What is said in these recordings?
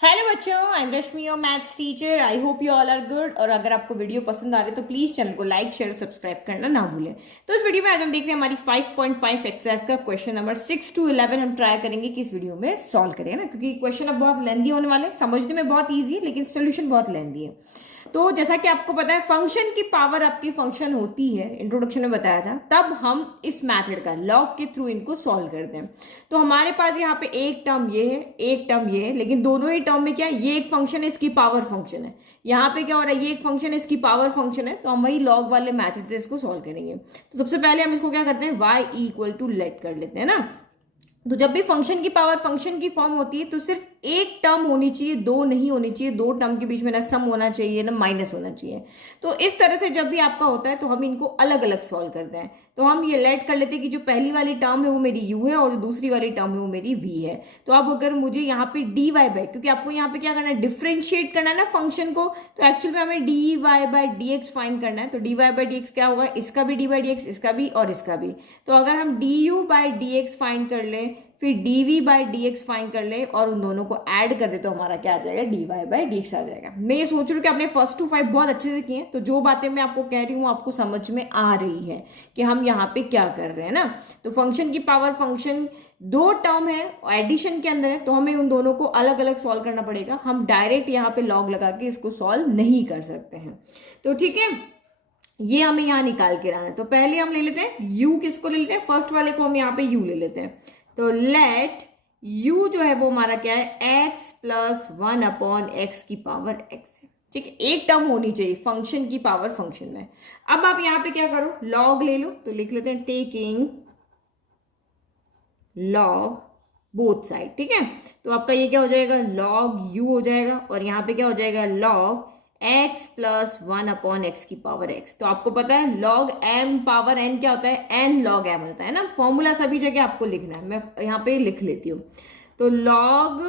Hello बच्चों, I am Rashmi your maths teacher. I hope you all are good. और अगर आपको वीडियो पसंद आ रही है तो प्लीज चैनल को लाइक शेयर सब्सक्राइब करना ना भूलें। तो इस वीडियो में आज हम देख रहे हैं हमारी 5.5 एक्सरसाइज का क्वेश्चन नंबर 6 to 11 हम ट्राई करेंगे कि इस वीडियो में सॉल्व करें ना, क्योंकि क्वेश्चन अब बहुत लेंदी होने वाले हैं। समझने में बहुत ईजी है लेकिन सोल्यूशन बहुत लेंदी है। तो जैसा कि आपको पता है फंक्शन की पावर आपकी फंक्शन होती है, इंट्रोडक्शन में बताया था, तब हम इस मेथड का लॉग के थ्रू इनको सॉल्व करते हैं। तो हमारे पास यहाँ पे एक टर्म ये है, एक टर्म ये है, लेकिन दोनों ही टर्म में क्या है, ये एक फंक्शन है, इसकी पावर फंक्शन है। यहाँ पे क्या हो रहा है, ये एक फंक्शन है, इसकी पावर फंक्शन है। तो हम वही लॉग वाले मेथड से इसको सॉल्व करेंगे। तो सबसे पहले हम इसको क्या करते हैं, y इक्वल टू लेट कर लेते हैं ना। तो जब भी फंक्शन की पावर फंक्शन की फॉर्म होती है तो सिर्फ एक टर्म होनी चाहिए, दो नहीं होनी चाहिए। दो टर्म के बीच में ना सम होना चाहिए ना माइनस होना चाहिए। तो इस तरह से जब भी आपका होता है तो हम इनको अलग अलग सॉल्व करते हैं। तो हम ये लेट कर लेते हैं कि जो पहली वाली टर्म है वो मेरी u है और जो दूसरी वाली टर्म है वो मेरी v है। तो अब अगर मुझे यहाँ पे dy बाय, क्योंकि आपको यहाँ पे क्या करना है, डिफ्रेंशिएट करना है ना फंक्शन को, तो एक्चुअल में हमें dy बाय dx फाइंड करना है। तो dy बाय dx क्या होगा, इसका भी dy बाय dx, इसका भी और इसका भी। तो अगर हम du बाय dx फाइंड कर ले, फिर dv बाय dx फाइंड कर ले और उन दोनों को ऐड कर दे तो हमारा क्या आ जाएगा, dy बाय dx आ जाएगा। मैं ये सोच रही हूँ कि आपने फर्स्ट टू 5 बहुत अच्छे से किए हैं, तो जो बातें मैं आपको कह रही हूँ आपको समझ में आ रही है कि हम यहाँ पे क्या कर रहे हैं ना। तो फंक्शन की पावर फंक्शन दो टर्म है एडिशन के अंदर है, तो हमें उन दोनों को अलग अलग सॉल्व करना पड़ेगा। हम डायरेक्ट यहाँ पे लॉग लगा के इसको सॉल्व नहीं कर सकते हैं। तो ठीक है, ये हमें यहाँ निकाल के लाना है। तो पहले हम ले लेते हैं u, किसको ले लेते हैं, फर्स्ट वाले को हम यहाँ पे u ले लेते हैं। तो लेट u जो है वो हमारा क्या है, x प्लस 1 अपॉन एक्स की पावर x है। ठीक है, एक टर्म होनी चाहिए फंक्शन की पावर फंक्शन में। अब आप यहाँ पे क्या करो, लॉग ले लो। तो लिख लेते हैं टेकिंग लॉग बोथ साइड। ठीक है, तो आपका ये क्या हो जाएगा, लॉग u हो जाएगा और यहाँ पे क्या हो जाएगा, log x plus 1 upon x की पावर x। तो आपको पता है लॉग m पावर n क्या होता है, n लॉग m होता है ना। फॉर्मूला सभी जगह आपको लिखना है, मैं यहाँ पे लिख लेती हूँ। तो लॉग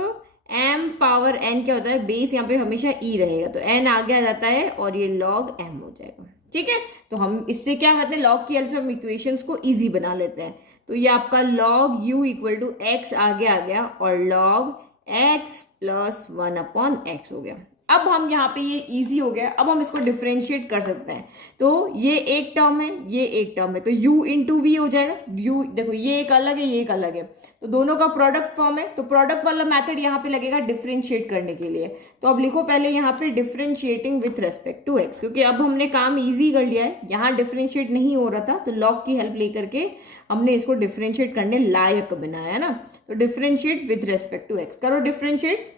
m पावर n क्या होता है, बेस यहाँ पे हमेशा e रहेगा, तो n आगे आ जाता है और ये लॉग m हो जाएगा। ठीक है, तो हम इससे क्या करते हैं, लॉग की हेल्प से हम इक्वेशंस को ईजी बना लेते हैं। तो ये आपका log u equal to x आगे आ गया और log x plus 1 upon x हो गया। अब हम यहाँ पे ये इजी हो गया, अब हम इसको डिफरेंशिएट कर सकते हैं। तो ये एक टर्म है, ये एक टर्म है, तो u इंटू वी हो जाएगा। u देखो ये एक अलग है, ये एक अलग है, तो दोनों का प्रोडक्ट फॉर्म है। तो प्रोडक्ट वाला मेथड यहाँ पे लगेगा डिफरेंशिएट करने के लिए। तो अब लिखो पहले यहाँ पे differentiating with respect to x, क्योंकि अब हमने काम ईजी कर लिया है। यहाँ डिफरेंशिएट नहीं हो रहा था तो लॉग की हेल्प लेकर के हमने इसको डिफरेंशिएट करने लायक बनाया ना। तो differentiate with respect to x करो, डिफरेंशिएट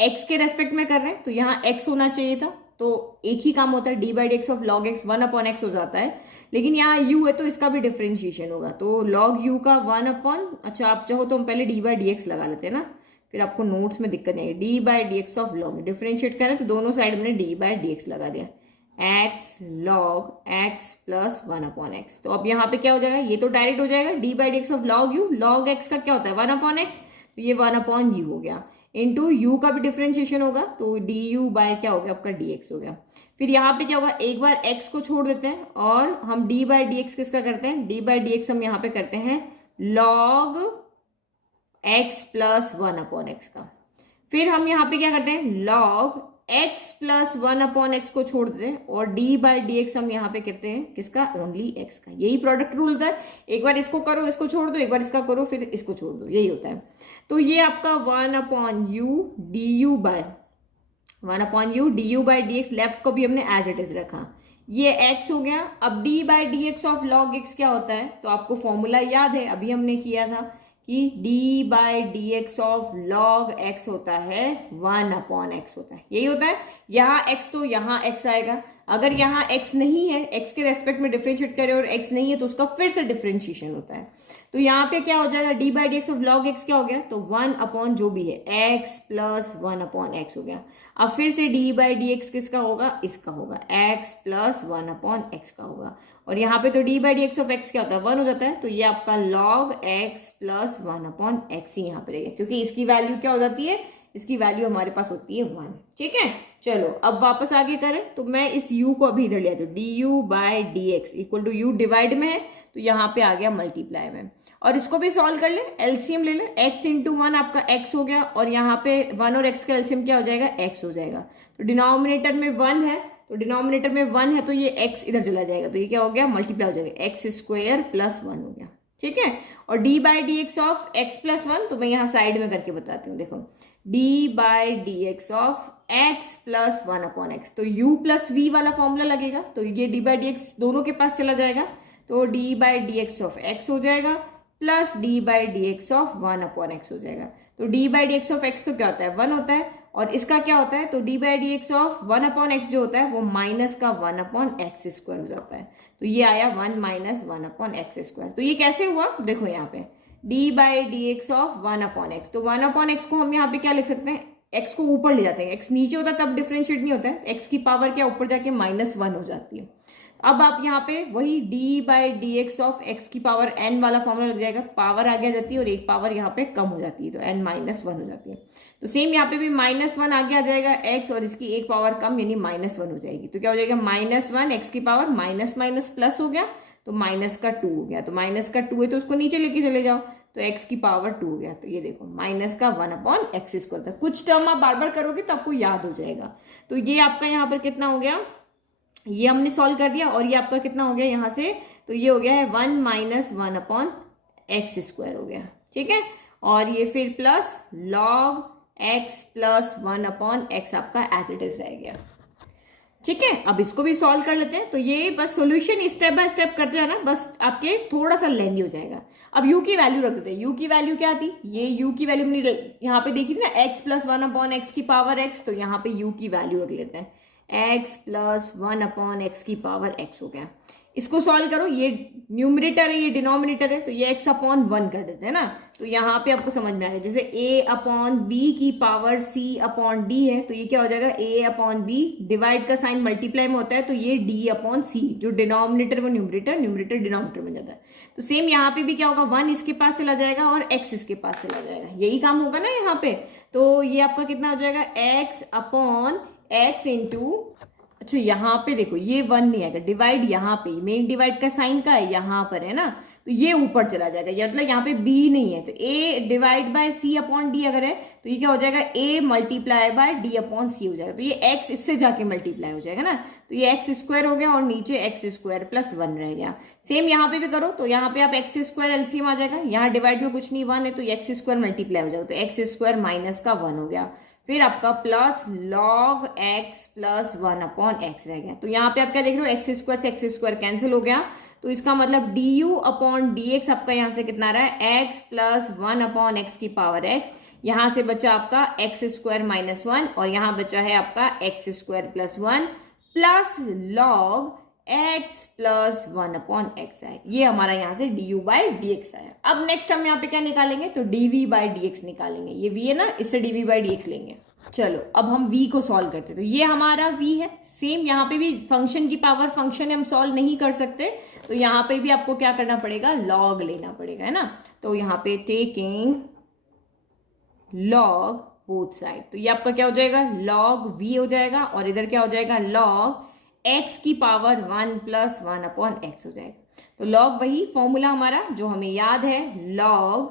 x के रेस्पेक्ट में कर रहे हैं तो यहाँ x होना चाहिए था, तो एक ही काम होता है, D by d x of log x 1 upon x हो जाता है। लेकिन यहाँ u है तो इसका भी डिफरेंशिएशन होगा, तो लॉग u का 1 अपॉन, अच्छा आप चाहो तो हम पहले डी बाई डी एक्स लगा लेते हैं ना, फिर आपको नोट्स में दिक्कत नहीं आएगी। D by d x of log differentiate करें तो दोनों साइड में डी बाई डी एक्स लगा दिया, x log x plus 1 upon x. तो अब यहाँ पे क्या हो जाएगा, ये तो डायरेक्ट हो जाएगा, D by d x of log you, log x का क्या होता है 1 अपॉन एक्स, तो ये 1 अपॉन यू हो गया, इंटू यू का भी डिफरेंशिएशन होगा तो डी यू बाय क्या हो गया आपका डी एक्स हो गया। फिर यहाँ पे क्या होगा, एक बार x को छोड़ देते हैं और हम d बाई डी एक्स किसका करते हैं, d बाई डी एक्स हम यहाँ पे करते हैं log x plus 1 upon x का। फिर हम यहाँ पे क्या करते हैं, log x plus 1 upon x को छोड़ देते हैं और d बाई डी एक्स हम यहाँ पे करते हैं किसका, ओनली x का। यही प्रोडक्ट रूल होता है, एक बार इसको करो इसको छोड़ दो, एक बार इसका करो फिर इसको छोड़ दो, यही होता है। तो ये आपका 1 upon u d u by 1 upon u d u by d x, left को भी हमने एज इट इज रखा, ये x हो गया। अब d by d x of log x क्या होता है, तो आपको फॉर्मूला याद है, अभी हमने किया था कि d by d x of log x होता है 1 अपॉन एक्स होता है, यही होता है। यहाँ x तो यहाँ x आएगा, अगर यहाँ x नहीं है, x के रेस्पेक्ट में डिफरेंशिएट करें और x नहीं है तो उसका फिर से डिफरेंशिएशन होता है। तो यहाँ पे क्या हो जाएगा, d by d x of log x क्या हो गया, तो 1 अपॉन जो भी है x प्लस 1 अपॉन एक्स हो गया। अब फिर से d बाई डी एक्स किसका होगा, इसका होगा, x प्लस 1 अपॉन एक्स का होगा। और यहाँ पे तो d by d x of x क्या होता है 1 हो जाता है, तो ये आपका log x plus 1 upon x ही यहाँ पे रहेगा, क्योंकि इसकी वैल्यू क्या हो जाती है, इसकी वैल्यू हमारे पास होती है 1। ठीक है, चलो अब वापस आगे करें। तो मैं इस u को अभी इधर लिया, तो d u by d x equal to u divide में है तो यहाँ पे आ गया मल्टीप्लाई में, और इसको भी सॉल्व कर ले, एलसीएम ले ले, x इंटू 1 आपका x हो गया और यहाँ पे 1 और x का एलसीएम क्या हो जाएगा, x हो जाएगा। तो डिनोमिनेटर में 1 है, तो डिनोमिनेटर में 1 है तो ये x इधर चला जाएगा, तो ये क्या हो गया, मल्टीप्लाई हो जाएगा, एक्स स्क्वायर प्लस 1 हो गया, ठीक है। और D by d x of x plus 1, तो मैं यहाँ साइड में करके बताती हूँ, देखो D by d x of x plus 1 upon x, तो u प्लस v वाला फॉर्मूला लगेगा, तो ये डी बाई डी एक्स दोनों के पास चला जाएगा, तो D by d x of x हो जाएगा plus D by d x of 1 upon x हो जाएगा। तो D by d x of x तो क्या होता है, 1 होता है, और इसका क्या होता है, तो D by d x of 1 upon x जो होता है वो माइनस का 1 अपॉन एक्स स्क्वायर हो जाता है, तो ये आया 1 माइनस 1 अपॉन एक्स स्क्वायर। तो ये कैसे हुआ, देखो यहाँ पे D by d x of 1 upon x, तो 1 अपॉन एक्स को हम यहाँ पे क्या लिख सकते हैं, एक्स को ऊपर ले जाते हैं, एक्स नीचे होता है तब डिफरेंशिएट नहीं होता है, एक्स की पावर क्या ऊपर जाके -1 हो जाती है। अब आप यहाँ पे वही D by d x of x की पावर n वाला फॉर्मूला लग जाएगा, पावर आगे आ जाती है और एक पावर यहाँ पे कम हो जाती है, तो n माइनस 1 हो जाती है। तो सेम यहाँ पे भी -1 आगे आ जाएगा x और इसकी एक पावर कम यानी -1 हो जाएगी, तो क्या हो जाएगा, -1 एक्स की पावर माइनस माइनस प्लस हो गया, तो माइनस का 2 हो गया, तो माइनस का 2 है तो उसको नीचे लेके चले जाओ, तो x की पावर 2 हो गया, तो ये देखो माइनस का 1 अपॉन एक्स स्क्वायर था। कुछ टर्म आप बार बार करोगे तो आपको याद हो जाएगा। तो ये आपका यहाँ पर कितना हो गया, ये हमने सॉल्व कर दिया, और ये आपका कितना हो गया यहाँ से, तो ये हो गया है 1 माइनस 1 अपॉन एक्स स्क्वायर हो गया, ठीक है। और ये फिर plus log x plus 1 upon x आपका एज इट इज रह गया, ठीक है। अब इसको भी सॉल्व कर लेते हैं। तो ये बस सॉल्यूशन स्टेप बाय स्टेप करते जाना, बस आपके थोड़ा सा लेंदी हो जाएगा। अब u की वैल्यू रख देते हैं। u की वैल्यू क्या थी, ये u की वैल्यू हमने यहाँ पे देखी थी ना, x प्लस 1 अपॉन एक्स की पावर x, तो यहाँ पे u की वैल्यू रख लेते हैं, x प्लस 1 अपॉन एक्स की पावर x हो गया। इसको सॉल्व करो, ये न्यूमरेटर है ये डिनोमिनेटर है, तो ये x अपॉन 1 कर देते हैं ना, तो यहाँ पे आपको समझ में आ गया। जैसे a अपॉन बी की पावर c अपॉन d है, तो ये क्या हो जाएगा, a अपॉन बी, डिवाइड का साइन मल्टीप्लाई में होता है, तो ये d अपॉन c, जो डिनोमिनेटर वो न्यूमरेटर, न्यूमरेटर डिनोमिनेटर में जाता है। तो सेम यहाँ पे भी क्या होगा, 1 इसके पास चला जाएगा और x इसके पास चला जाएगा, यही काम होगा ना यहाँ पे। तो ये आपका कितना हो जाएगा, x अपॉन x इंटू, अच्छा यहाँ पे देखो ये 1 नहीं आएगा, डिवाइड यहाँ पे मेन डिवाइड का साइन का है यहाँ पर है ना, तो ये ऊपर चला जाएगा, मतलब यहाँ पे b नहीं है, तो a divide by c upon d अगर है तो ये क्या हो जाएगा, a multiply by d upon c हो जाएगा, तो ये x इससे जाके मल्टीप्लाई हो जाएगा ना, तो ये एक्स स्क्वायर हो गया और नीचे एक्स स्क्वायर प्लस 1 रह गया। सेम यहाँ पे भी करो, तो यहाँ पे आप एक्स स्क्वायर एलसीएम आ जाएगा, यहाँ डिवाइड में कुछ नहीं 1 है, तो एक्स स्क्वायर मल्टीप्लाई हो जाएगा, तो एक्स स्क्वायर माइनस का 1 हो गया, फिर आपका plus log x plus 1 upon x रह गया। तो यहाँ पे आप क्या देख रहे हो, एक्स स्क्वायर से एक्स स्क्वायर कैंसिल हो गया, तो इसका मतलब du अपॉन डी एक्स आपका यहाँ से कितना रहा है, x प्लस 1 अपॉन एक्स की पावर x, यहाँ से बचा आपका एक्स स्क्वायर माइनस 1 और यहाँ बचा है आपका x square plus 1 plus log x plus 1 upon x आए, ये हमारा यहाँ से du बाई डी एक्स आया। अब नेक्स्ट हम यहाँ पे क्या निकालेंगे, तो dv बाई डी एक्स निकालेंगे, ये v है ना, इससे dv बाई डी एक्स लेंगे। चलो अब हम v को सॉल्व करते हैं, तो ये हमारा v है। सेम यहाँ पे भी फंक्शन की पावर फंक्शन हम सॉल्व नहीं कर सकते, तो यहाँ पे भी आपको क्या करना पड़ेगा, लॉग लेना पड़ेगा, है ना। तो यहाँ पे टेकिंग लॉग बोथ साइड, तो ये आपका क्या हो जाएगा, लॉग v हो जाएगा और इधर क्या हो जाएगा, लॉग x की पावर 1 प्लस 1 अपॉन एक्स हो जाएगा। तो लॉग वही फॉर्मूला हमारा जो हमें याद है, लॉग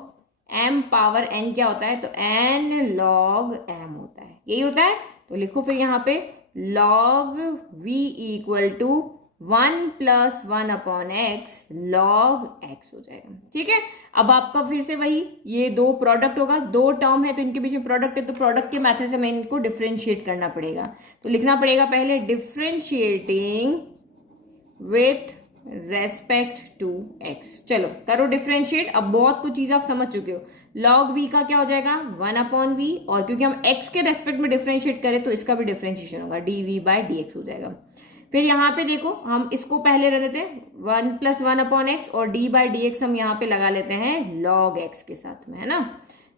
m पावर n क्या होता है, तो n लॉग m होता है, यही होता है। तो लिखो फिर यहाँ पे log v equal to 1 plus 1 upon x log x हो जाएगा, ठीक है। अब आपका फिर से वही, ये दो प्रोडक्ट होगा, दो टर्म है तो इनके बीच में प्रोडक्ट है, तो प्रोडक्ट के मेथड से मैं इनको डिफरेंशिएट करना पड़ेगा। तो लिखना पड़ेगा पहले differentiating with respect to x, चलो करो डिफरेंशिएट। अब बहुत कुछ चीज आप समझ चुके हो, लॉग v का क्या हो जाएगा, 1 अपॉन v, और क्योंकि हम x के रेस्पेक्ट में डिफरेंशिएट करें तो इसका भी डिफरेंशिएशन होगा, dv बाई डी एक्स हो जाएगा। फिर यहाँ पे देखो हम इसको पहले रख देते हैं 1 प्लस 1 अपॉन एक्स, और d बाई डी एक्स हम यहाँ पे लगा लेते हैं लॉग x के साथ में, है ना।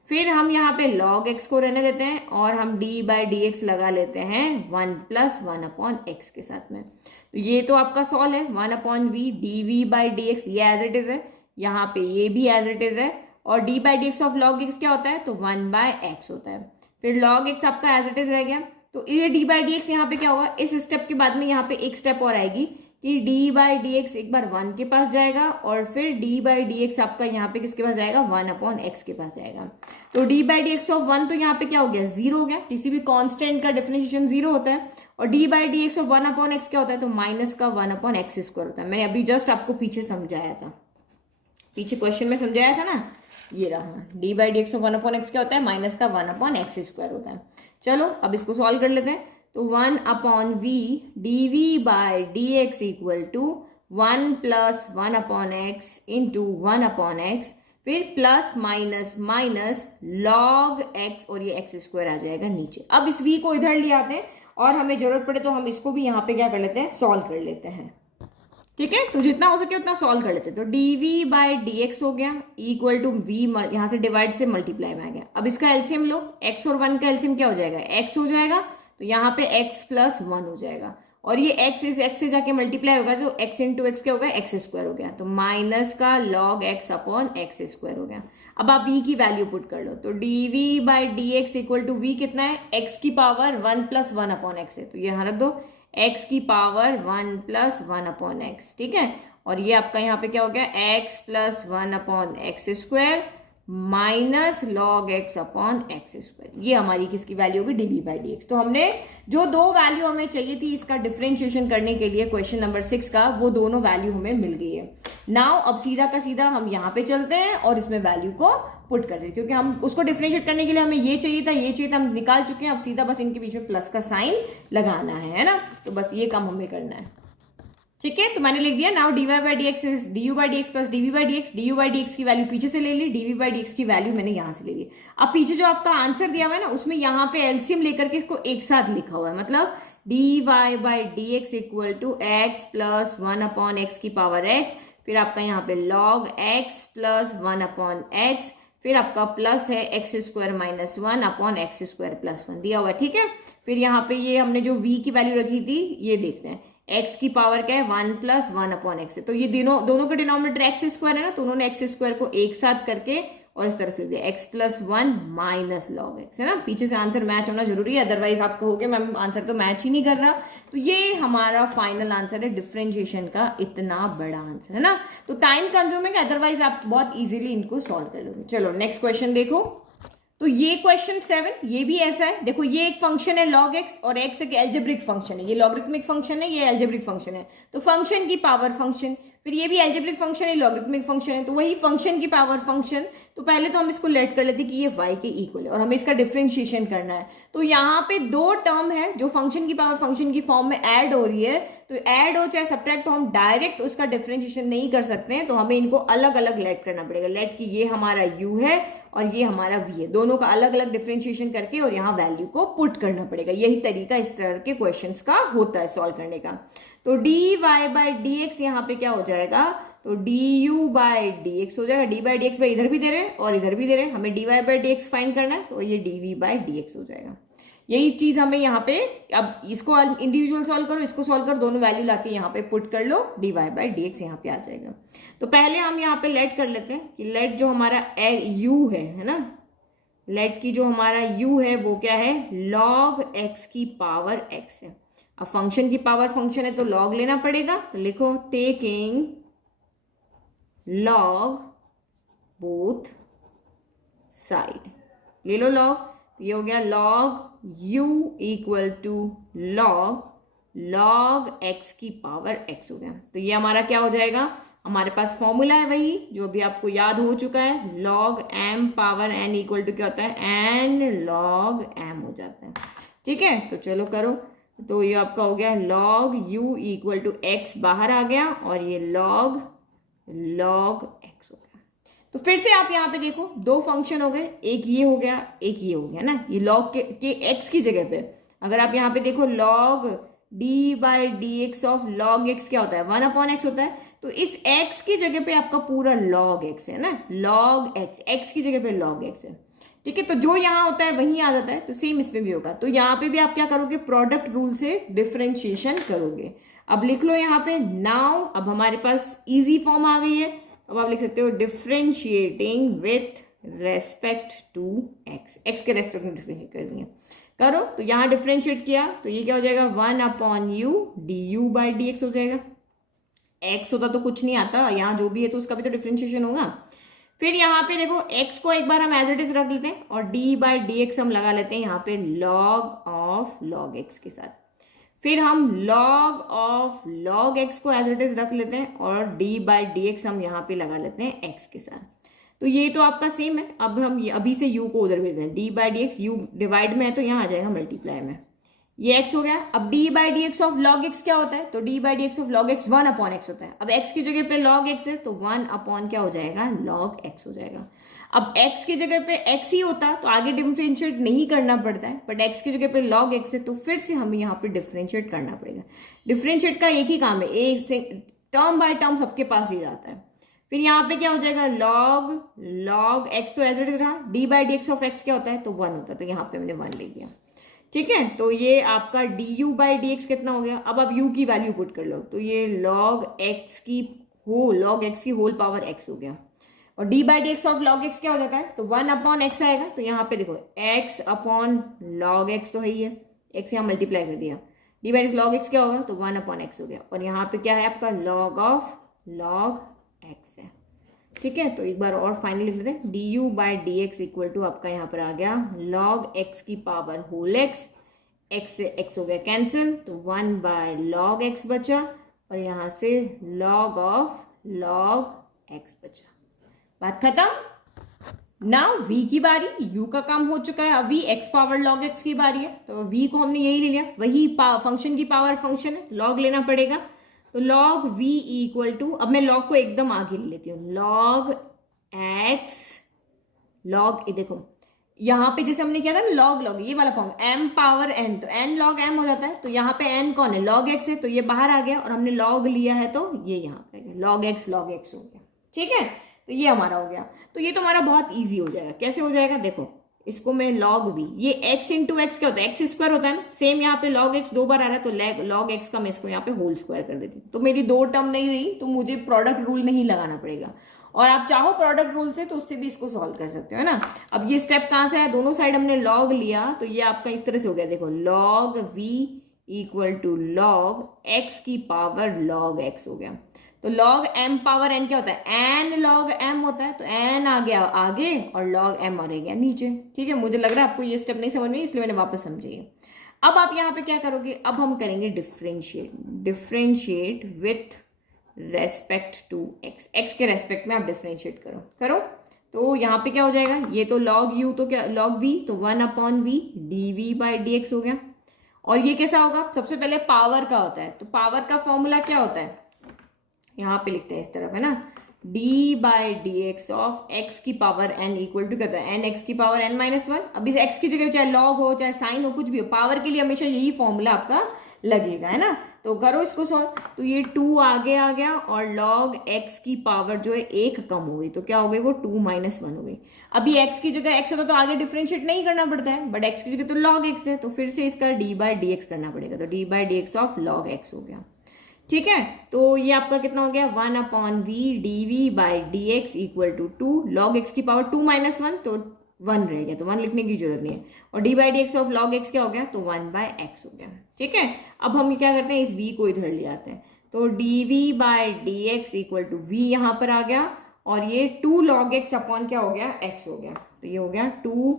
फिर हम यहाँ पे log x को रहने देते हैं और हम d बाई डी एक्स लगा लेते हैं 1 प्लस 1 अपॉन एक्स के साथ में। तो ये तो आपका सॉल्व है, 1 upon v d v by d x, ये एज इट इज है, यहाँ पे ये भी एज इट इज है, और d by d x of log x क्या होता है, तो 1 बाय एक्स होता है। फिर log x आपका एज इट इज रह गया, तो ये d बाई डी एक्स यहाँ पे क्या होगा, इस स्टेप के बाद में यहाँ पे एक स्टेप और आएगी कि डी बाई डी एक्स एक बार 1 के पास जाएगा और फिर डी बाई डी एक्स आपका यहाँ पे किसके पास जाएगा, 1 अपॉन एक्स के पास जाएगा। तो D by d x of 1 तो यहाँ पे क्या हो गया, 0 हो गया, किसी भी कांस्टेंट का डिफरेंशिएशन 0 होता है। और D by d x of 1 upon x क्या होता है, तो माइनस का 1 अपॉन एक्स स्क्वायर होता है। मैंने अभी जस्ट आपको पीछे समझाया था, पीछे क्वेश्चन में समझाया था ना, ये रहा। D by d x of 1 upon x क्या होता है, माइनस का 1 अपॉन एक्स स्क्वायर होता है। चलो अब इसको सॉल्व कर लेते हैं। तो 1 upon v d v by d x equal to 1 plus 1 upon x into 1 upon x, फिर plus minus minus log x, और ये एक्स स्क्वायर आ जाएगा नीचे। अब इस v को इधर ले आते हैं और हमें जरूरत पड़े तो हम इसको भी यहाँ पे क्या कर लेते हैं, सॉल्व कर लेते हैं। ठीक है, तो जितना हो सके उतना सॉल्व कर लेते हैं। तो d v by d x हो गया इक्वल टू वी, यहाँ से डिवाइड से मल्टीप्लाई में आ गया। अब इसका एलसीएम लो, एक्स और 1 का एलसीएम क्या हो जाएगा, एक्स हो जाएगा, तो यहाँ पे एक्स प्लस 1 हो जाएगा, और ये एक्स इस एक्स से जाके मल्टीप्लाई होगा तो एक्स इंटू एक्स क्या होगा, एक्स स्क्वायर हो गया, तो माइनस का log x upon x square हो गया। अब आप v की वैल्यू पुट कर लो, तो d v by d x equal to v कितना है, एक्स की पावर 1 प्लस 1 अपॉन एक्स है, तो ये यहाँ रख दो, x की पावर 1 प्लस 1 अपॉन एक्स। ठीक है, और ये आपका यहाँ पे क्या हो गया, x plus 1 upon x square minus log x upon x square. ये हमारी किसकी वैल्यू होगी, d v by d x. तो हमने जो दो वैल्यू हमें चाहिए थी इसका डिफरेंशिएशन करने के लिए क्वेश्चन नंबर 6 का, वो दोनों वैल्यू हमें मिल गई है। नाउ अब सीधा का सीधा हम यहाँ पे चलते हैं और इसमें वैल्यू को पुट कर देते हैं, क्योंकि हम उसको डिफरेंशिएट करने के लिए हमें ये चाहिए था, ये चाहिए था, हम निकाल चुके हैं। अब सीधा बस इनके बीच में प्लस का साइन लगाना है ना, तो बस ये काम हमें करना है। ठीक है, तो मैंने लिख दिया, now d y by d x is d u by d x plus d v by d x. D u by d x की वैल्यू पीछे से ले ली, d v by d x की वैल्यू मैंने यहाँ से ले ली। अब पीछे जो आपका आंसर दिया हुआ है ना, उसमें यहाँ पे एलसीएम लेकर के इसको एक साथ लिखा हुआ है, मतलब d y by d x equal to x plus 1 upon x की पावर एक्स, फिर आपका यहाँ पे log x plus 1 upon x, फिर आपका प्लस है x square minus 1 upon x square plus 1 दिया हुआ है। ठीक है, फिर यहाँ पे ये हमने जो v की वैल्यू रखी थी ये देखते हैं, x की पावर क्या है, 1 प्लस 1 अपॉन एक्स है, तो ये दोनों के डिनोमिनेटर एक्स स्क्वायर है ना, तो उन्होंने एक्स स्क्वायर को एक साथ करके और इस तरह से दिया x plus 1 minus log x, है ना। पीछे से आंसर मैच होना जरूरी है, अदरवाइज आप कहोगे मैम आंसर तो मैच ही नहीं कर रहा। तो ये हमारा फाइनल आंसर है डिफरेंशिएशन का, इतना बड़ा आंसर है ना, तो टाइम कंज्यूमिंग है, अदरवाइज आप बहुत इजीली इनको सॉल्व कर लोगे। चलो नेक्स्ट क्वेश्चन देखो। तो ये क्वेश्चन 7 ये भी ऐसा है, देखो ये एक फंक्शन है log x और x एक एल्जेब्रिक फंक्शन है, ये लॉगरिथमिक फंक्शन है, ये एल्जेब्रिक फंक्शन है, तो फंक्शन की पावर फंक्शन, फिर ये भी एल्जेब्रिक फंक्शन है, लॉगरिथमिक फंक्शन है, तो वही फंक्शन की पावर फंक्शन। तो पहले तो हम इसको लेट कर लेते हैं कि ये y के इक्वल है और हमें इसका डिफरेंशिएशन करना है। तो यहाँ पे दो टर्म है जो फंक्शन की पावर फंक्शन की फॉर्म में ऐड हो रही है, तो ऐड हो चाहे सब्ट्रैक्ट हो, हम डायरेक्ट उसका डिफरेंशिएशन नहीं कर सकते हैं, तो हमें इनको अलग अलग लेट करना पड़ेगा। लेट की ये हमारा u है और ये हमारा v है, दोनों का अलग अलग डिफरेंशिएशन करके और यहाँ वैल्यू को पुट करना पड़ेगा। यही तरीका इस तरह के क्वेश्चंस का होता है सॉल्व करने का। तो d y by d x यहाँ पे क्या हो जाएगा, तो d u by d x हो जाएगा। डी बाई डी एक्स भाई इधर भी दे रहे हैं और इधर भी दे रहे हैं, हमें d y by d x find करना है, तो ये d v by d x हो जाएगा। यही चीज हमें यहाँ पे, अब इसको इंडिविजुअल सॉल्व करो, इसको सॉल्व करो, दोनों वैल्यू लाके यहाँ पे पुट कर लो, d y by d x यहाँ पे आ जाएगा। तो पहले हम यहाँ पे लेट कर लेते हैं कि लेट जो हमारा u है ना, लेट की जो हमारा u है वो क्या है, log x की पावर x है। अब फंक्शन की पावर फंक्शन है तो log लेना पड़ेगा, तो लिखो टेकिंग log बोथ साइड, ले लो log, ये हो गया log u equal to log x की पावर x हो गया। तो ये हमारा क्या हो जाएगा, हमारे पास फॉर्मूला है वही जो भी आपको याद हो चुका है, log m power n equal to क्या होता है, n log m हो जाता है। ठीक है, तो चलो करो, तो ये आपका हो गया log u equal to x बाहर आ गया और ये log x हो गया। तो फिर से आप यहाँ पे देखो दो फंक्शन हो गए, एक ये हो गया एक ये हो गया ना, ये log के x की जगह पे अगर आप यहाँ पे देखो log D by d x of log x क्या होता है, 1 अपॉन एक्स होता है, तो इस x की जगह पे आपका पूरा log x है ना, log x की जगह पे log x है। ठीक है, तो जो यहाँ होता है वहीं आ जाता है, तो सेम इसमें भी होगा। तो यहाँ पे भी आप क्या करोगे, प्रोडक्ट रूल से डिफरेंशिएशन करोगे। अब लिख लो यहाँ पे नाउ, अब हमारे पास इजी फॉर्म आ गई है, अब आप लिख सकते हो differentiating with respect to x के रेस्पेक्ट में डिफरेंशिएट कर दिया, करो। तो यहाँ डिफरेंशिएट किया तो ये क्या हो जाएगा, 1 upon u d u by d x हो जाएगा। एक्स होता तो कुछ नहीं आता, यहाँ जो भी है तो उसका भी तो डिफ्रेंशिएशन होगा। फिर यहाँ पे देखो एक्स को एक बार हम एज इट इज रख लेते हैं और डी बाई डी एक्स हम लगा लेते हैं यहाँ पे लॉग ऑफ लॉग एक्स के साथ। फिर हम लॉग ऑफ लॉग एक्स को एज इट इज रख लेते हैं और डी बाई डी एक्स हम यहाँ पे लगा लेते हैं एक्स के साथ। तो ये तो आपका सेम है। अब हम ये अभी से यू को उधर भेज दें, D by d x, you divide में है तो यहाँ आ जाएगा मल्टीप्लाई में, ये x हो गया। अब d by d x of log x क्या होता है, तो d by d x of log x 1 upon x होता है। अब x की जगह पे log x है तो 1 अपॉन क्या हो जाएगा, log x हो जाएगा। अब x की जगह पे x ही होता तो आगे डिफरेंशिएट नहीं करना पड़ता है, बट x की जगह पे log x है तो फिर से हमें यहाँ पे डिफरेंशिएट करना पड़ेगा। डिफरेंशिएट का एक ही काम है, एक टर्म बाय टर्म सबके पास ही जाता है। फिर यहाँ पे क्या हो जाएगा, log x तो एज इट इज रहा, d by d x of x क्या होता है, तो 1 होता है, तो यहाँ पे हमने 1 ले लिया। ठीक है, तो ये आपका D u by d x कितना हो गया। अब आप u की वैल्यू पुट कर लो, तो ये log x की होल पावर x हो गया। और d by d x of log x क्या हो जाता है, तो 1 अपॉन x आएगा। तो यहाँ पे देखो x अपॉन log x तो है ही है, x यहाँ मल्टीप्लाई कर दिया, d बाई log x क्या होगा, तो 1 अपॉन x हो गया। और यहाँ पे क्या है आपका log ऑफ log x है। ठीक है, तो एक बार और फाइनल लिख लेते हैं, d u by d x equal to आपका यहाँ पर आ गया लॉग एक्स की पावर होल एक्स, एक्स से एक्स हो गया कैंसिल, तो 1 बाय लॉग एक्स बचा और यहाँ से लॉग ऑफ लॉग एक्स बचा। बात खत्म। नाउ v की बारी, u का काम हो चुका है, अब v x power log x की बारी है, तो v को हमने यही ले लिया, वही फंक्शन की पावर फंक्शन है, log लेना पड़ेगा। तो log v इक्वल टू, अब मैं log को एकदम आगे ले लेती हूँ, log x log, देखो यहाँ पे जैसे हमने किया था ना log ये वाला फॉर्म m पावर n, तो n log m हो जाता है। तो यहाँ पे n कौन है, log x है, तो ये बाहर आ गया और हमने log लिया है तो ये यहाँ पे log x हो गया। ठीक है, तो ये हमारा हो गया। तो ये तो हमारा बहुत ईजी हो जाएगा। कैसे हो जाएगा, देखो इसको मैं log v, ये x इंटू एक्स क्या होता है, एक्स स्क्वायर होता है ना, सेम यहाँ पे log x 2 बार आ रहा है तो log x का मैं इसको यहाँ पे होल स्क्वायर कर देती हूँ। तो मेरी 2 टर्म नहीं रही, तो मुझे प्रोडक्ट रूल नहीं लगाना पड़ेगा। और आप चाहो प्रोडक्ट रूल से तो उससे भी इसको सॉल्व कर सकते हो, है ना। अब ये स्टेप कहाँ से आया, दोनों साइड हमने log लिया, तो ये आपका इस तरह से हो गया, देखो log v equal to log x की पावर log x हो गया। तो log m पावर n क्या होता है, n log m होता है, तो n आ गया आगे और log m आ गया नीचे। ठीक है, मुझे लग रहा है आपको ये स्टेप नहीं समझ में, इसलिए मैंने वापस समझाइए। अब आप यहाँ पे क्या करोगे, अब हम करेंगे differentiate with respect to x, x के रेस्पेक्ट में आप डिफरेंशिएट करो। तो यहाँ पे क्या हो जाएगा, ये तो log u, तो क्या log v, तो 1 upon v dv by d x हो गया। और ये कैसा होगा, सबसे पहले पावर का होता है, तो पावर का फॉर्मूला क्या होता है, यहाँ पे लिखते हैं इस तरफ, है ना, d by d x of x की पावर n इक्वल टू क्या होता है, n x की पावर n माइनस 1। अब इस x की जगह चाहे log हो चाहे साइन हो, कुछ भी हो, पावर के लिए हमेशा यही फॉर्मूला आपका लगेगा, है ना। तो करो इसको सॉल्व, तो ये 2 आगे आ गया और log x की पावर जो है 1 कम हो गई, तो क्या हो गई, वो 2 माइनस 1 हो गई। अभी x की जगह x होता तो आगे डिफरेंशिएट नहीं करना पड़ता है, बट x की जगह तो log x है, तो फिर से इसका d बाई डी एक्स करना पड़ेगा, तो d by d x of log x हो गया। ठीक है, तो ये आपका कितना हो गया, 1 upon v d v by d x equal to 2 log x की पावर 2 माइनस 1, तो 1 रह गया, तो 1 लिखने की जरूरत नहीं है। और d by d x of log x क्या हो गया, तो 1 बाय x हो गया। ठीक है, अब हम क्या करते हैं, इस v को इधर ले आते हैं, तो dv by d x equal to v यहाँ पर आ गया और ये 2 log x अपॉन क्या हो गया, x हो गया, तो ये हो गया 2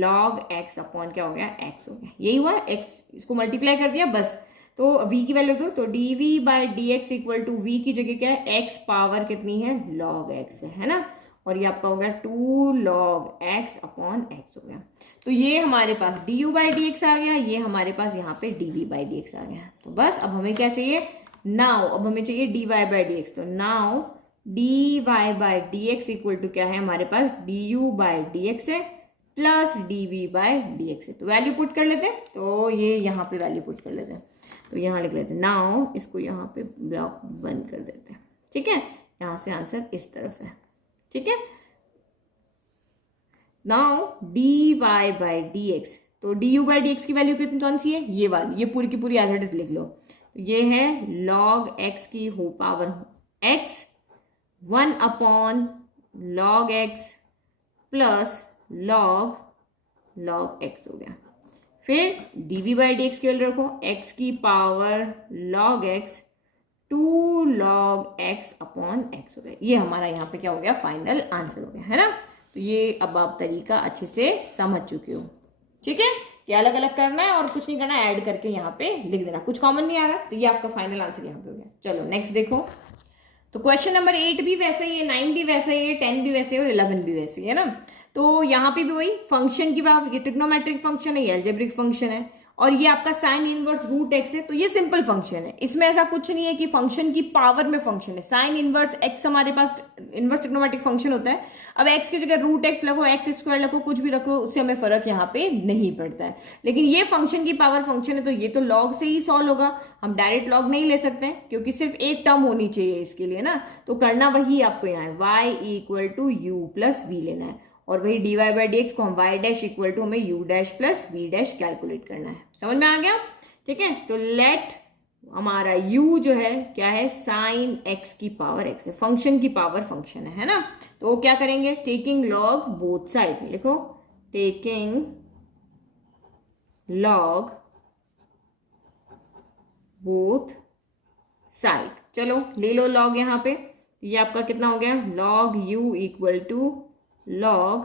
log x अपॉन क्या हो गया, x हो गया। यही हुआ, x इसको मल्टीप्लाई कर दिया बस। तो v की वैल्यू दो, तो dv by d x equal to v की जगह क्या है, x पावर कितनी है, log x है ना। और ये आपका हो गया 2 log x अपॉन x हो गया। तो ये हमारे पास du बाई डी एक्स आ गया, ये हमारे पास यहाँ पे dv बाई डी एक्स आ गया। तो बस अब हमें क्या चाहिए, नाउ अब हमें चाहिए dy बाई डी एक्स। तो now dy by d x equal to क्या है हमारे पास, du बाई डी एक्स है plus dv by d x है। तो वैल्यू पुट कर लेते हैं, तो ये यहाँ पे वैल्यू पुट कर लेते हैं, तो यहाँ लिख लेते हैं। नाउ इसको यहाँ पे ब्लॉक बंद कर देते हैं। ठीक है, यहाँ से आंसर इस तरफ है। ठीक है, now d y by d x, तो d u by d x की वैल्यू कितनी कौन सी है, ये वाली, ये पूरी की पूरी एज इट इज लिख लो। तो ये है log x की हो power x 1 upon log x plus log x हो गया। फिर dv बाई डी एक्स की वैल्यू रखो, x की power log x 2 log x upon x हो गया। ये हमारा यहाँ पे क्या हो गया, फाइनल आंसर हो गया, है ना। तो ये अब आप तरीका अच्छे से समझ चुके हो, ठीक है, कि अलग अलग करना है और कुछ नहीं करना, ऐड करके यहाँ पे लिख देना, कुछ कॉमन नहीं आ रहा, तो ये आपका फाइनल आंसर यहाँ पे हो गया। चलो नेक्स्ट देखो। तो क्वेश्चन नंबर 8 भी वैसा ही है, 9 भी वैसा ही है, 10 भी वैसे ही और 11 भी वैसे ही है ना। तो यहाँ पे भी वही फंक्शन की बात, ये ट्रिग्नोमेट्रिक फंक्शन है, ये अलजेब्रिक फंक्शन है, और ये आपका साइन इनवर्स रूट एक्स है। तो ये सिंपल फंक्शन है, इसमें ऐसा कुछ नहीं है कि फंक्शन की पावर में फंक्शन है। साइन इनवर्स एक्स हमारे पास इनवर्स ट्रिग्नोमेट्रिक फंक्शन होता है। अब एक्स की जगह रूट एक्स लगो, एक्स स्क्वायर लगो, कुछ भी रखो, उससे हमें फर्क यहाँ पे नहीं पड़ता है। लेकिन ये फंक्शन की पावर फंक्शन है, तो ये तो लॉग से ही सॉल्व होगा, हम डायरेक्ट लॉग नहीं ले सकते हैं, क्योंकि सिर्फ एक टर्म होनी चाहिए इसके लिए ना। तो करना वही आपको यहाँ है, y equal to u plus v लेना है, और वही dy बाई डी एक्स को हम y डैश इक्वल टू हमें u dash plus v dash calculate करना है। समझ में आ गया, ठीक है। तो लेट हमारा u जो है क्या है, साइन x की पावर x है, फंक्शन की पावर फंक्शन है ना। तो क्या करेंगे, टेकिंग लॉग बोथ साइड, लिखो टेकिंग लॉग बोथ साइड। चलो ले लो लॉग यहाँ पे, ये आपका कितना हो गया, log u equal to log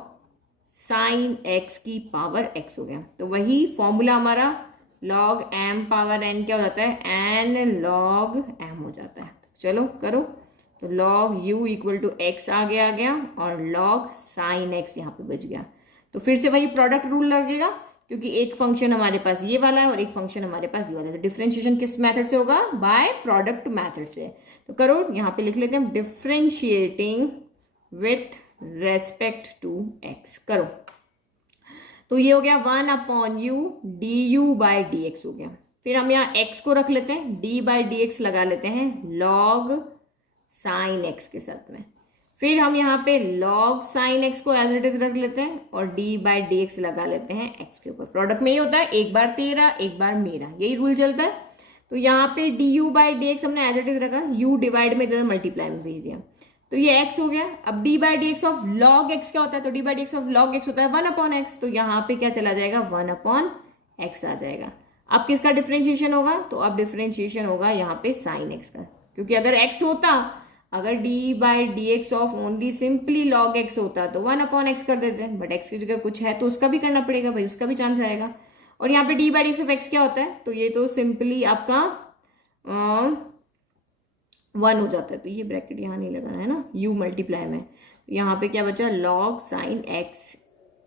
sine x की पावर x हो गया। तो वही फॉर्मूला हमारा लॉग m पावर n क्या हो जाता है, n लॉग m हो जाता है। चलो करो, तो log u equal to x आ गया और लॉग साइन x यहाँ पे बच गया। तो फिर से वही प्रोडक्ट रूल लगेगा, क्योंकि एक फंक्शन हमारे पास ये वाला है और एक फंक्शन हमारे पास ये वाला है। तो डिफरेंशिएशन किस मेथड से होगा, बाय प्रोडक्ट मेथड से। तो करो, यहाँ पे लिख लेते हैं differentiating with respect to x। करो, तो ये हो गया 1 upon u d u by d x हो गया। फिर हम यहाँ x को रख लेते हैं, d बाई डी एक्स लगा लेते हैं लॉग साइन x के साथ में। फिर हम यहाँ पे लॉग साइन x को एज इट इज रख लेते हैं और d बाई डी एक्स लगा लेते हैं x के ऊपर। प्रोडक्ट में ये होता है, एक बार तेरा एक बार मेरा, यही रूल चलता है। तो यहाँ पे D u by d x हमने एज इट इज रखा, u डिवाइड में इधर मल्टीप्लाई में भेज दिया, तो ये x हो गया। अब d by d x of log x क्या होता है, तो d by d x of log x होता है 1 अपॉन एक्स। तो यहाँ पे क्या चला जाएगा, 1 अपॉन एक्स आ जाएगा। अब किसका डिफरेंशिएशन होगा, तो अब डिफरेंशिएशन होगा यहाँ पे साइन x का, क्योंकि अगर x होता, अगर d by d x of only simply log x होता तो 1 अपॉन एक्स कर देते हैं, बट x की जगह कुछ है तो उसका भी करना पड़ेगा भाई, उसका भी चांस आएगा। और यहाँ पे d by d x of x क्या होता है, तो ये तो सिंपली आपका 1 हो जाता है, तो ये ब्रैकेट यहाँ नहीं लगाना है ना, u मल्टीप्लाई में। तो यहाँ पे क्या बचा, लॉग साइन x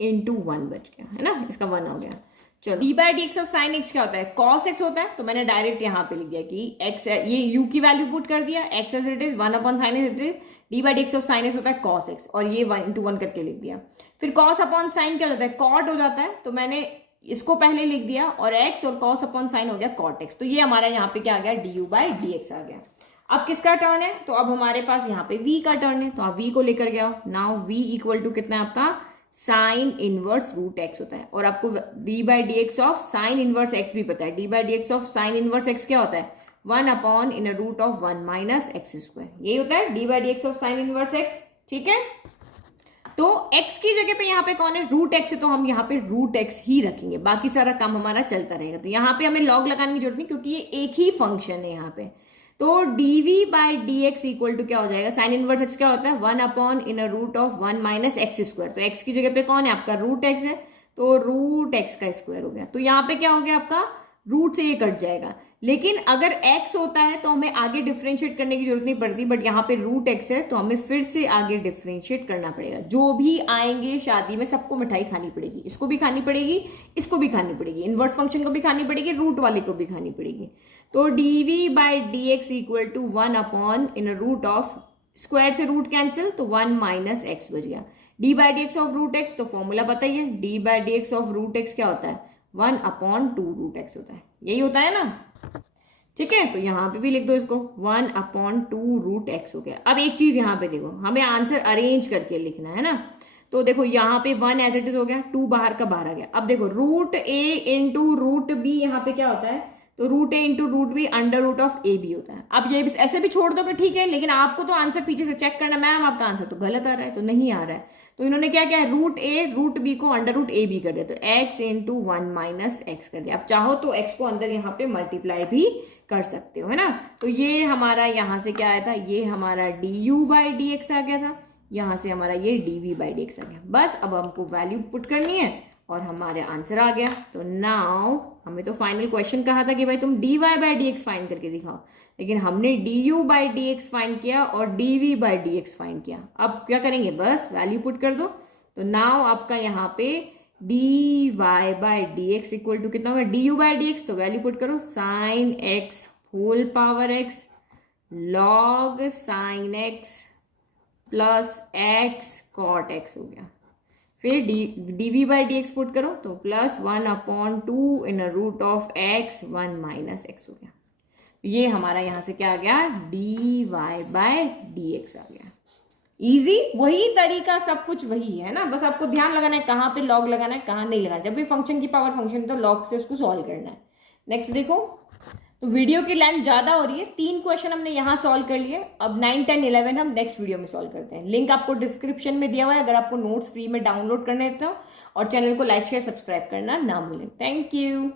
इंटू 1 बच गया, है ना, इसका 1 हो गया। चलो d by d x of sine x क्या होता है, cos x होता है। तो मैंने डायरेक्ट यहाँ पे लिख दिया कि x, ये u की वैल्यू पुट कर दिया, x as it is 1 upon sine it is, d by d x of sine x होता है cos x, और ये 1 इंटू 1 करके लिख दिया। फिर cos अपॉन साइन क्या होता है, cot हो जाता है, तो मैंने इसको पहले लिख दिया, और x और cos अपॉन साइन हो गया cot x। तो ये हमारा यहाँ पे क्या आ गया, du बाई डी एक्स आ गया। अब किसका टर्न है, तो अब हमारे पास यहाँ पे v का टर्न है, तो आप v को लेकर गया। नाउ v इक्वल टू कितना है आपका, साइन इनवर्स रूट x होता है, और आपको d by d x of sine inverse x भी पता है। d by d x of sine inverse x क्या होता है, 1 upon in root of 1 minus x square, यही होता है d by d x of sine inverse x, ठीक है। तो x की जगह पे यहाँ पे कौन है, रूट x है, तो हम यहाँ पे रूट x ही रखेंगे, बाकी सारा काम हमारा चलता रहेगा। तो यहाँ पे हमें लॉग लगाने की जरूरत नहीं, क्योंकि ये एक ही फंक्शन है यहाँ पे। तो dv by d x equal to क्या हो जाएगा, साइन इनवर्स x क्या होता है, 1 upon in root of 1 minus x square. तो x की जगह पे कौन है आपका, रूट x है, तो रूट x का स्क्वायर हो गया। तो यहाँ पे क्या हो गया आपका, रूट से ये कट जाएगा। लेकिन अगर x होता है तो हमें आगे डिफरेंशिएट करने की जरूरत नहीं पड़ती, बट यहाँ पे रूट x है तो हमें फिर से आगे डिफरेंशिएट करना पड़ेगा। जो भी आएंगे शादी में सबको मिठाई खानी पड़ेगी, इसको भी खानी पड़ेगी, इसको भी खानी पड़ेगी, इनवर्स फंक्शन को भी खानी पड़ेगी, रूट वाले को भी खानी पड़ेगी। तो dv by d x equal to 1 upon in root of, square से रूट कैंसिल, तो 1 माइनस एक्स बच गया। d by d x of root x, तो फॉर्मूला पता ही है, d by d x of root x क्या होता है, 1 अपॉन 2 रूट एक्स होता है, यही होता है ना, ठीक है। तो यहाँ पे भी लिख दो इसको, 1 अपॉन 2 रूट एक्स हो गया। अब एक चीज यहाँ पे देखो, हमें आंसर अरेंज करके लिखना है ना। तो देखो यहाँ पे 1 एज इट इज हो गया, 2 बाहर का बाहर आ गया। अब देखो root a into root b यहाँ पे क्या होता है, तो root a into root b under root of a b होता है। अब ये ऐसे भी छोड़ दोगे ठीक है, लेकिन आपको तो आंसर पीछे से चेक करना, मैम आपका आंसर तो गलत आ रहा है, तो नहीं आ रहा है। तो इन्होंने क्या किया, रूट ए रूट बी को अंडर रूट ए बी कर दिया, तो एक्स इंटू 1 माइनस एक्स कर दिया। आप चाहो तो एक्स को अंदर यहाँ पे मल्टीप्लाई भी कर सकते हो, है ना। तो ये हमारा यहाँ से क्या आया था, ये हमारा d u by d x आ गया था, यहाँ से हमारा ये d v by d x आ गया। बस अब हमको वैल्यू पुट करनी है और हमारे आंसर आ गया। तो नाउ हमें तो फाइनल क्वेश्चन कहा था कि भाई तुम d y by d x find करके दिखाओ, लेकिन हमने d u by d x find किया और d v by d x find किया। अब क्या करेंगे, बस वैल्यू पुट कर दो। तो नाउ आपका यहाँ पे d y by d x equal to कितना होगा, d u by d x, तो वैल्यू पुट करो sine x whole power x log sine x plus x cot x हो गया। फिर d v by d x put करो तो plus 1/2 in root of x 1 minus x हो गया। ये हमारा यहाँ से क्या आ गया, d y by d x आ गया। इजी, वही तरीका, सब कुछ वही है ना, बस आपको ध्यान लगाना है कहाँ पे लॉग लगाना है कहाँ नहीं लगाना है। जब भी फंक्शन की पावर फंक्शन तो लॉग से उसको सॉल्व करना है। नेक्स्ट देखो, तो वीडियो की लेंथ ज्यादा हो रही है, 3 क्वेश्चन हमने यहाँ सॉल्व कर लिए। अब 9, 10, 11 हम नेक्स्ट वीडियो में सॉल्व करते हैं। लिंक आपको डिस्क्रिप्शन में दिया हुआ है, अगर आपको नोट्स फ्री में डाउनलोड करने तो, और चैनल को लाइक शेयर सब्सक्राइब करना ना भूलें। Thank you.